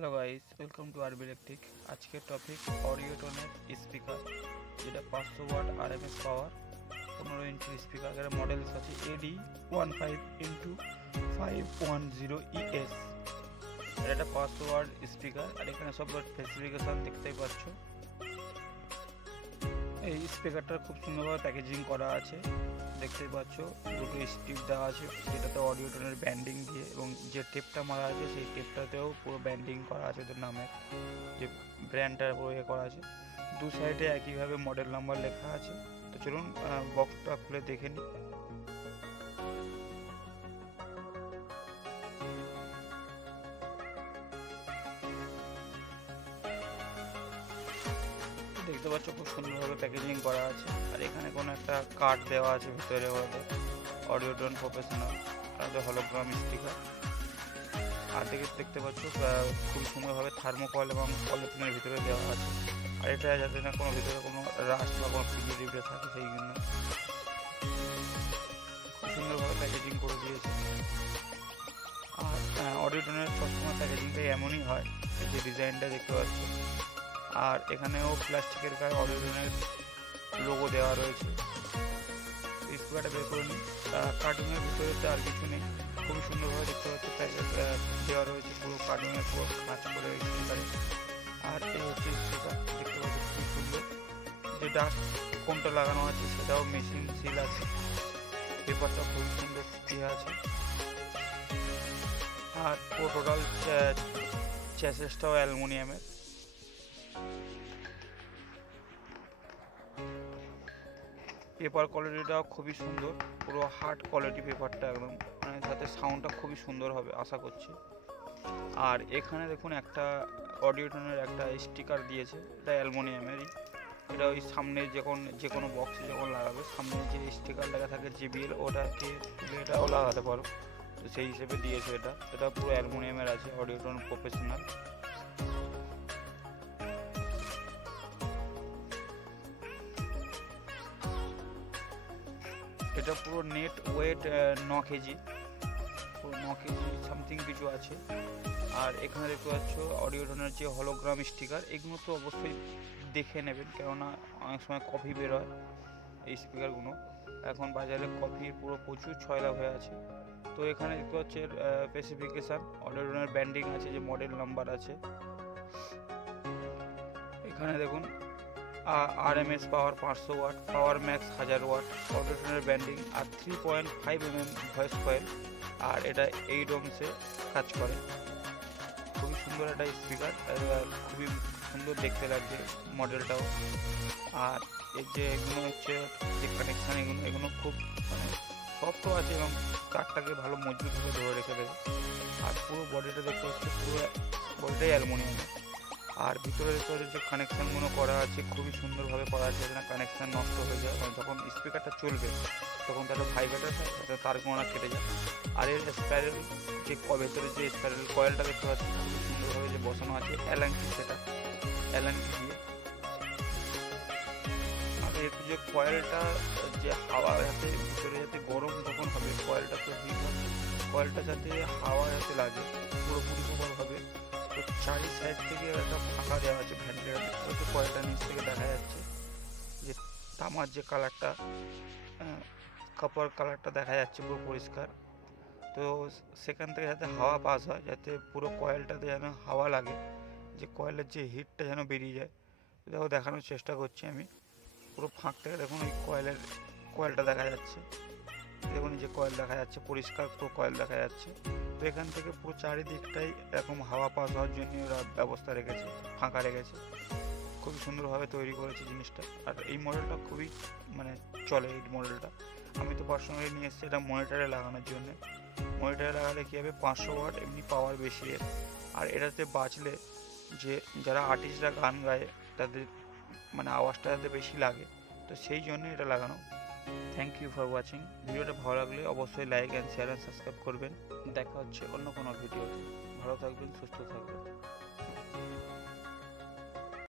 Hello guys, welcome to আরবি electric. আজকের topic অডিওটনের speaker, যেটা 500 ওয়াট আরএমএস পাওয়ার 15 ইঞ্চির স্পিকার। এর মডেল আছে AD15x510ES। এটা একটা 500 ওয়াট স্পিকার, আর এখানে সব স্পেসিফিকেশন দেখতেই পাচ্ছ। এই স্পিকারটা খুব সুন্দরভাবে প্যাকেজিং করা আছে, দেখতেই পাচ্ছ। দুটো স্টিক দেওয়া আছে, যেটাতে অডিওটনের ব্যান্ডিং দিয়ে, এবং যে টেপটা মারা আছে সেই টেপটাতেও পুরো ব্যান্ডিং করা আছে, ওদের নামের যে ব্র্যান্ডটার পুরো করা আছে। দু সাইডে একইভাবে মডেল নাম্বার লেখা আছে। তো চলুন বক্সটা খুলে দেখে নিই। দেখতে পাচ্ছ খুব সুন্দরভাবে প্যাকেজিং করা আছে, আর এখানে কোনো একটা কার্ড দেওয়া আছে ভিতরে, ওদের অডিওটন প্রফেশনাল হলোগ্রাম স্পিকার। আর দেখতে পাচ্ছ খুব সুন্দরভাবে থার্মোকল এবং পলিথিনের ভিতরে দেওয়া আছে। আর এটা যাতে না কোনো ভিতরে কোনো রাস্ট বা কোনো ফিজিটিভটা থাকে, সেই জন্য খুব সুন্দরভাবে প্যাকেজিং করে দিয়েছে। আর অডিওটনের সবসময় প্যাকেজিংটা এমনই হয়, যে ডিজাইনটা দেখতে পাচ্ছ। আর এখানেও প্লাস্টিকের গায়ে অডিওটনের লোগো দেওয়া রয়েছে। স্পিকারটা বের করে নিই। কার্টুনের ভিতরে তো আর কিছু নেই, খুবই সুন্দরভাবে দেখতে পাচ্ছি প্যাকেট দেওয়া রয়েছে পুরো কার্টুনের পুরো কাজ করে স্পিকারে। আর এই হচ্ছে স্পিকার, দেখতে পাচ্ছি খুব সুন্দর। যে ডাস্ট কোনটা লাগানো আছে সেটাও মেশিন সিল আছে, পেপারটা খুব সুন্দর দেওয়া আছে। আর পুরো টোটাল চ্যাসেসটাও অ্যালুমিনিয়ামের। পেপার কোয়ালিটিটাও খুবই সুন্দর, পুরো হার্ড কোয়ালিটি পেপারটা একদম, মানে তাতে সাউন্ডটা খুবই সুন্দর হবে আশা করছি। আর এখানে দেখুন একটা অডিওটনের একটা স্টিকার দিয়েছে, এটা অ্যালুমিনিয়ামেরই। এটা ওই সামনে যে কোনো বক্সে যখন লাগাবে, সামনে যে স্টিকার লেখা থাকে JBL, ওটাকে এটাও লাগাতে পারো, তো সেই হিসেবে দিয়েছে। এটা পুরো অ্যালুমিনিয়ামের আছে, অডিওটন প্রফেশনাল। এটা পুরো নেট ওয়েট 9 কেজি, পুরো 9 কেজি সামথিং কিছু আছে। আর এখানে দেখতে পাচ্ছ অডিওটনের যে হলোগ্রাম স্টিকার, এগুলো তো অবশ্যই দেখে নেবেন, কেননা অনেক সময় কপি বেরোয় এই স্পিকারগুলো। এখন বাজারে কপির পুরো প্রচুর ছয়লাভ হয়ে আছে। তো এখানে দেখতে পাচ্ছেন স্পেসিফিকেশান, অডিওটনের ব্যান্ডিং আছে, যে মডেল নাম্বার আছে। এখানে দেখুন RMS power 500 watt, power max 1000 watt, অডিওটনের ব্যান্ডিং, আর 3.5 mm ভয়েস কয়েল। আর এটা 8 ohms-এ কাজ করে। খুবই সুন্দর একটা স্পিকার, খুবই সুন্দর দেখতে লাগছে মডেলটাও। আর এর যে এগুলো হচ্ছে যে কানেকশান, এগুলো খুব মানে শক্ত আছে, এবং তারটাকে ভালো মজবুতভাবে ধরে রেখে দেবে। আর পুরো বডিটা দেখতে হচ্ছে, পুরো বডিটাই অ্যালুমিনিয়াম। আর ভিতরে ভিতরে যে কানেকশানগুলো করা আছে খুবই সুন্দরভাবে করা আছে, যেন কানেকশান নষ্ট হয়ে যায়, যখন স্পিকারটা চলবে তখন তার ভাইব্রেটার হয়, যাতে তারগুলো না কেটে যায়। আর এর স্প্যারেল যে ভেতরে যে স্প্যারেল কয়েলটা দেখতে পাচ্ছি খুবই সুন্দরভাবে যে বসানো আছে অ্যালাঙ্কি, সেটা অ্যালাঙ্কি দিয়ে। আর এর যে কয়েলটা, যে হাওয়া যাতে ভিতরে যাতে গরম যখন হবে, কয়েলটা তো হিট হবে, কয়েলটা যাতে হাওয়া যাতে লাগে পুরোপুরি প্রবলভাবে। তো চারি সাইড থেকে একটা ফাঁকা দেওয়া আছে ভেন্টিলেটার, দেখতে পাচ্ছি কয়েলটা নিচ থেকে দেখা যাচ্ছে, যে তামার যে কালারটা, কপার কালারটা দেখা যাচ্ছে পুরো পরিষ্কার। তো সেখান থেকে যাতে হাওয়া পাস হয়, যাতে পুরো কয়েলটাতে যেন হাওয়া লাগে, যে কয়েলের যে হিটটা যেন বেরিয়ে যায়। দেখো দেখানোর চেষ্টা করছি আমি, পুরো ফাঁক থেকে দেখুন ওই কয়েলটা দেখা যাচ্ছে, দেখুন যে কয়েল দেখা যাচ্ছে, পরিষ্কার পুরো কয়েল দেখা যাচ্ছে। তো এখান থেকে পুরো চারিদিকটাই এরকম হাওয়া পাস হওয়ার জন্য ওরা ব্যবস্থা রেখেছে, ফাঁকা রেখেছে। খুবই সুন্দরভাবে তৈরি করেছে জিনিসটা। আর এই মডেলটা খুবই মানে চলে, এই মডেলটা আমি তো পার্সোনালি নিয়ে এসেছি এটা মনিটরে লাগানোর জন্য। মনিটরে লাগালে কী হবে, 500 ওয়াট এমনি পাওয়ার বেশি এর। আর এটাতে বাজলে যে যারা আর্টিস্টরা গান গায় তাদের মানে আওয়াজটা যাতে বেশি লাগে, তো সেই জন্য এটা লাগানো। Thank you for watching. ভিডিওটা ভালো লাগলে অবশ্যই like and share and subscribe করবেন। দেখা হচ্ছে অন্য কোনো ভিডিওতে। ভালো থাকবেন, সুস্থ থাকবেন।